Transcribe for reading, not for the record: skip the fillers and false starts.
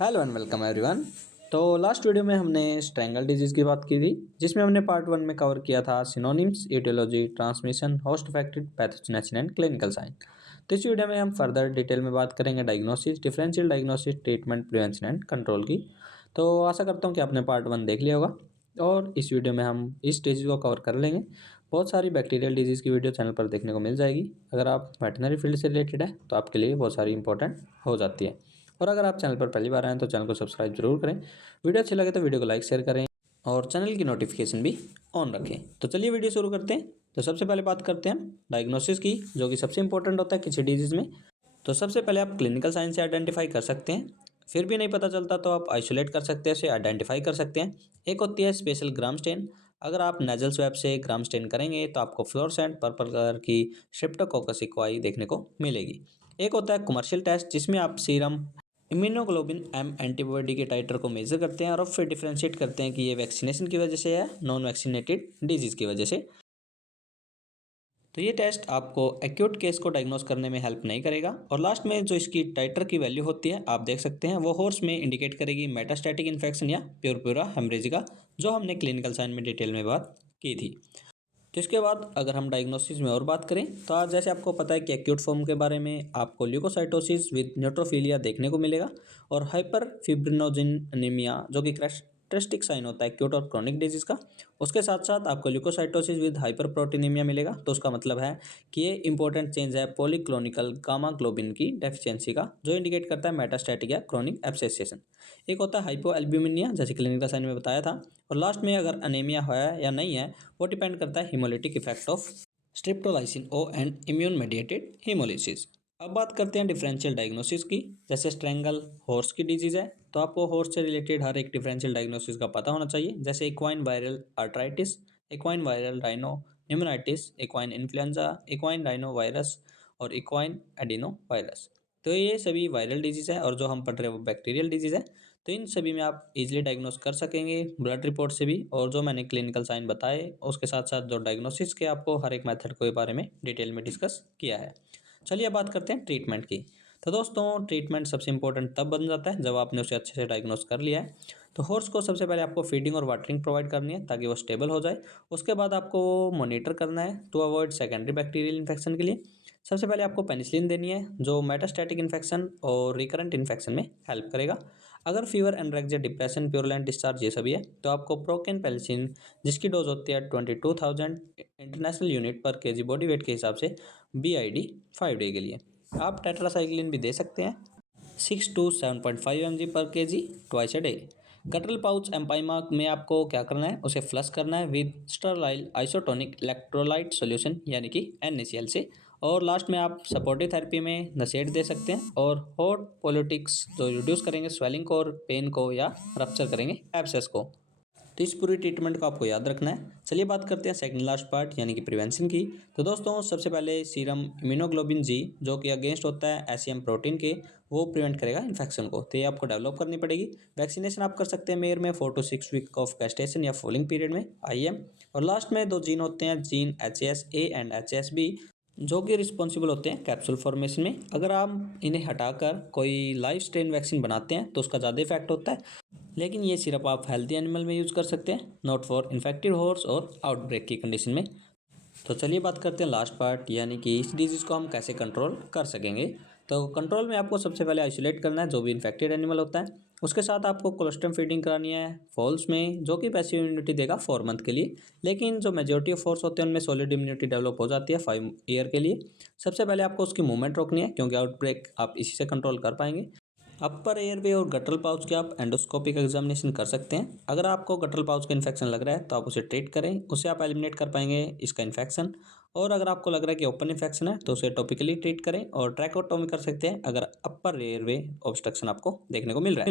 Hello and welcome everyone. तो last video में हमने स्ट्रैंगल डिजीज़ की बात की थी, जिसमें हमने पार्ट 1 में कवर किया था synonyms, etiology, transmission, host affected, pathogenesis and clinical sign. तो इस वीडियो में हम फर्दर डिटेल में बात करेंगे diagnosis, differential diagnosis, treatment, prevention and control की। तो आशा करता हूँ कि आपने पार्ट 1 देख लिया होगा और इस वीडियो में हम इस डिजीज़ को कवर कर लेंगे। बहुत सारी बैक्टीरियल डिजीज़ की वीडियो चैनल पर देखने को मिल जाएगी। अगर आप वेटनरी फील्ड से रिलेटेड है तो आपके लिए बहुत सारी इंपॉर्टेंट हो जाती है। और अगर आप चैनल पर पहली बार आए हैं तो चैनल को सब्सक्राइब जरूर करें। वीडियो अच्छी लगे तो वीडियो को लाइक शेयर करें और चैनल की नोटिफिकेशन भी ऑन रखें। तो चलिए वीडियो शुरू करते हैं। तो सबसे पहले बात करते हैं हम डायग्नोसिस की, जो कि सबसे इंपॉर्टेंट होता है किसी डिजीज़ में। तो सबसे पहले आप क्लिनिकल साइन से आइडेंटिफाई कर सकते हैं। फिर भी नहीं पता चलता तो आप आइसोलेट कर सकते हैं, उसे आइडेंटिफाई कर सकते हैं। एक होती है स्पेशल ग्राम स्टेन। अगर आप नेजल स्वैब से ग्राम स्टेन करेंगे तो आपको फ्लोरोसेंट पर्पल कलर की स्ट्रेप्टोकोकस इक्वाई देखने को मिलेगी। एक होता है कमर्शियल टेस्ट, जिसमें आप सीरम इम्यूनोग्लोबिन एम एंटीबॉडी के टाइटर को मेजर करते हैं और फिर डिफरेंशिएट करते हैं कि ये वैक्सीनेशन की वजह से है, नॉन वैक्सीनेटेड डिजीज़ की वजह से। तो ये टेस्ट आपको एक्यूट केस को डायग्नोस करने में हेल्प नहीं करेगा। और लास्ट में जो इसकी टाइटर की वैल्यू होती है आप देख सकते हैं, वो हॉर्स में इंडिकेट करेगी मेटास्टैटिक इन्फेक्शन या प्योरा हेमरेजिका, जो हमने क्लिनिकल साइन में डिटेल में बात की थी। तो इसके बाद अगर हम डायग्नोसिस में और बात करें तो आज जैसे आपको पता है कि एक्यूट फॉर्म के बारे में आपको ल्यूकोसाइटोसिस विद न्यूट्रोफिलिया देखने को मिलेगा और हाइपर फिब्रिनोजेनिमिया, जो कि कैरेक्टरिस्टिक साइन होता है एक्यूट और क्रॉनिक डिजीज का। उसके साथ साथ आपको ल्यूकोसाइटोसिस विद हाइपर प्रोटीनीमिया मिलेगा। तो उसका मतलब है कि ये इंपॉर्टेंट चेंज है पॉलीक्लोनिकल गामा ग्लोबिन की डेफिशिएंसी का, जो इंडिकेट करता है मेटास्टैटिक या क्रॉनिक एब्सेसिएशन। एक होता है हाइपोएल्ब्यूमिनिया, जैसे क्लिनिकल साइन में बताया था। और लास्ट में अगर अनेमिया है या नहीं है वो डिपेंड करता है haemolytic effect of streptolysin O and immune mediated haemolysis. अब बात करते हैं डिफरेंशियल डायग्नोसिस की। जैसे स्ट्रेंगल हॉर्स की डिजीज है तो आपको हॉर्स से रिलेटेड हर एक डिफरेंशियल डायग्नोसिस का पता होना चाहिए। जैसे equine viral arthritis, equine viral rhinopneumonitis, equine influenza, equine rhinovirus और इक्वाइन एडिनो वायरस। तो ये सभी वायरल डिजीज़ है और जो हम पढ़ रहे हैं वो बैक्टीरियल डिजीज़ है। तो इन सभी में आप इजीली डायग्नोस कर सकेंगे ब्लड रिपोर्ट से भी, और जो मैंने क्लिनिकल साइन बताए उसके साथ साथ जो डायग्नोसिस के आपको हर एक मेथड के बारे में डिटेल में डिस्कस किया है। चलिए अब बात करते हैं ट्रीटमेंट की। तो दोस्तों ट्रीटमेंट सबसे इंपॉर्टेंट तब बन जाता है जब आपने उसे अच्छे से डायग्नोस कर लिया है। तो हॉर्स को सबसे पहले आपको फीडिंग और वाटरिंग प्रोवाइड करनी है ताकि वो स्टेबल हो जाए। उसके बाद आपको मॉनिटर करना है to avoid secondary bacterial infection के लिए। सबसे पहले आपको पेनिसिलिन देनी है, जो मेटास्टैटिक इन्फेक्शन और रिकरेंट इन्फेक्शन में हेल्प करेगा। अगर fever, anorexia, depression, purulent discharge ये सभी है तो आपको प्रोकेन पेनिसिलिन, जिसकी डोज होती है 22,000 इंटरनेशनल यूनिट पर केजी बॉडी वेट के हिसाब से, BID 5 डे के लिए। आप टेट्रासाइक्लिन भी दे सकते हैं 6 to 7.5 mg per kg twice a day. Guttural pouch empyema में आपको क्या करना है, उसे फ्लश करना है with sterile isotonic electrolyte solution यानी कि NaCl से। और लास्ट में आप सपोर्टिव थेरेपी में नसेट दे सकते हैं और हॉट पॉलिटिक्स, जो रिड्यूस करेंगे स्वेलिंग को और पेन को या रप्चर करेंगे एब्सेस को। तो इस पूरी ट्रीटमेंट को आपको याद रखना है। चलिए बात करते हैं सेकंड लास्ट पार्ट यानी कि प्रिवेंशन की। तो दोस्तों सबसे पहले सीरम इम्यूनोग्लोबिन जी, जो कि अगेंस्ट होता है SCM प्रोटीन के, वो प्रिवेंट करेगा इन्फेक्शन को। तो ये आपको डेवलप करनी पड़ेगी। वैक्सीनेशन आप कर सकते हैं मेयर में 4 to 6 वीक ऑफ गेस्टेशन या फॉलिंग पीरियड में, IM। और लास्ट में दो जीन होते हैं, जीन HAS-A एंड HAS-B, जो कि रिस्पॉन्सिबल होते हैं कैप्सूल फॉर्मेशन में। अगर आप इन्हें हटाकर कोई लाइव स्ट्रेन वैक्सीन बनाते हैं तो उसका ज़्यादा इफेक्ट होता है, लेकिन ये सिर्फ आप हेल्दी एनिमल में यूज़ कर सकते हैं, नॉट फॉर इन्फेक्टेड हॉर्स और आउटब्रेक की कंडीशन में। तो चलिए बात करते हैं लास्ट पार्ट यानी कि इस डिजीज़ को हम कैसे कंट्रोल कर सकेंगे। तो कंट्रोल में आपको सबसे पहले आइसोलेट करना है जो भी इन्फेक्टेड एनिमल होता है। उसके साथ आपको कोलोस्ट्रम फीडिंग करानी है फॉल्स में, जो कि पैसिव इम्यूनिटी देगा 4 मंथ के लिए। लेकिन जो मेजोरिटी ऑफ फॉर्स होते हैं उनमें सॉलिड इम्यूनिटी डेवलप हो जाती है 5 ईयर के लिए। सबसे पहले आपको उसकी मूवमेंट रोकनी है, क्योंकि आउटब्रेक आप इसी से कंट्रोल कर पाएंगे। अपर एयरवे और गटरल पाउच के आप एंडोस्कोपिक एग्जामिनेशन कर सकते हैं। अगर आपको गटरल पाउच का इन्फेक्शन लग रहा है तो आप उसे ट्रीट करें, उससे आप एलिमिनेट कर पाएंगे इसका इन्फेक्शन। और अगर आपको लग रहा है कि ओपन इन्फेक्शन है तो उसे टॉपिकली ट्रीट करें और ट्रैकोटोमी कर सकते हैं अगर अपर एयरवे ऑब्स्ट्रक्शन आपको देखने को मिल रहा है।